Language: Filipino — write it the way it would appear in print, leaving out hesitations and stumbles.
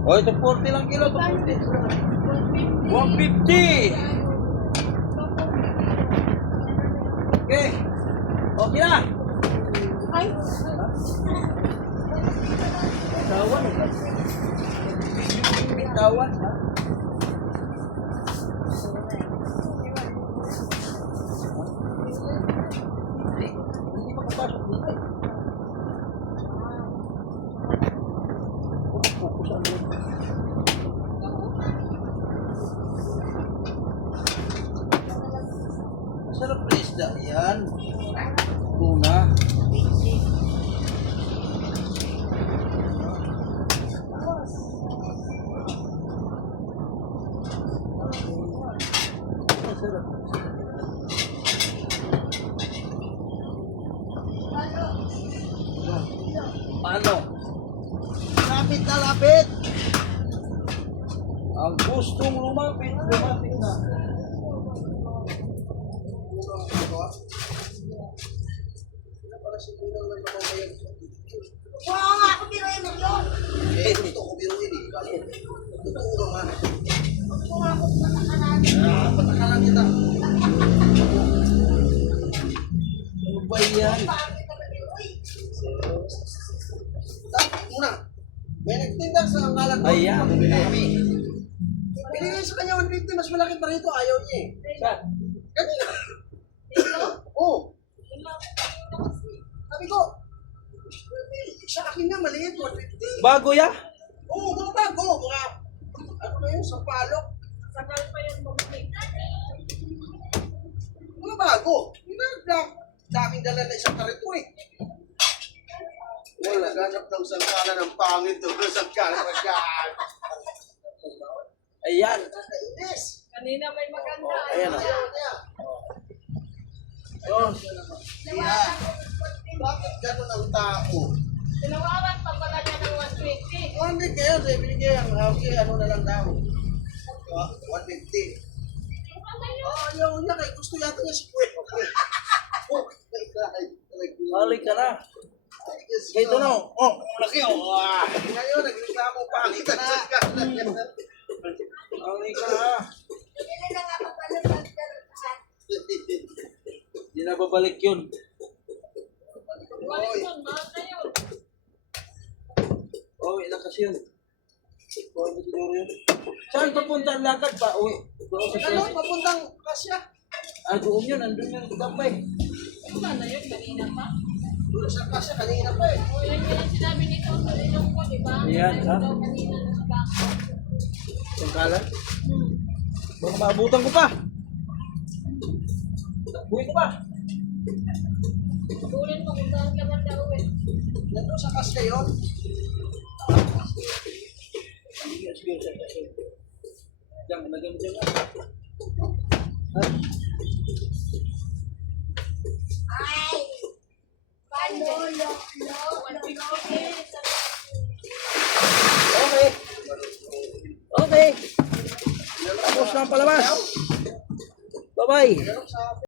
O, ito 40 lang kilo. Ito 40. 150. Okay. Okay na. Ay, Tawan. Tawan. Hindi makapasok dito. Focus ang loob. Masarap na isda yan. Tuna. Masarap. Ano? Lapit na lapit. Ang gustong lumapit, lumapit na. wow nga, ako biruin mo yun. Eh, ito ko biruin eh. Bakit? Totoo naman. Kung ako patakalan. Patakalan kita. Ano ba yan? Bakit ka biruin? Tapos muna, may nagtinda sa ngalan ko. Ayan, bumili. Binigay sa kanya 150, mas malaki pa rito, ayaw niya eh. Saan? Kanina. Dito? Oo. Sabi ko, sa akin na maliit, 150. Bago ya? Oo, mga bago, mga, ano na yun, sampalok. Sakal pa yun bumili. Mga bago. Daming dala na isang karito eh. Wala, ganap daw sa kala ng pangit doon sa kalagan. Ayan. Kainis. Kanina may maganda. Ayan. Ayaw niya. Oh. Yan. Bakit gano'n ang tao? Tinawaran pa pala niya ng 120. 100 kayo, sa ibinigay ang okay, ano na lang daw. 150. Oh, ayaw niya, kaya gusto yata niya si Puwet. Oh, my God. Balik ka na. Ito na. Oh, laki oh. Ah. Ngayon, nagreklamo pa. Kita na sa kanan. Balik ka na. Hindi na nga papalag. Hindi na babalik yun. Balik yun, mahal na yun. Oh, ilang kasi yun. Oh, ito siguro yun. Saan papunta ang lakad pa? Uy. Doon sa Ano, papuntang Kasya. Ah, doon yun. Andun yung tambay. Ano na yun, kanina pa? Doon sa Kasya, kanina pa eh. O yan yung sinabi nito sa ilong ko, di ba? Ayan, ha? Daw kanina na sa baka. Yung kalan. Baka maabutan ko pa. Takbuhin ko pa. Tulin mo kung saan ka man daw eh. Nandun sa Kasya yun. Sige, sige, sige. Diyan, nagam dyan nga. Ay! Pandolo! Okay. Okay. Tapos na ang palabas. Bye-bye. Pero sa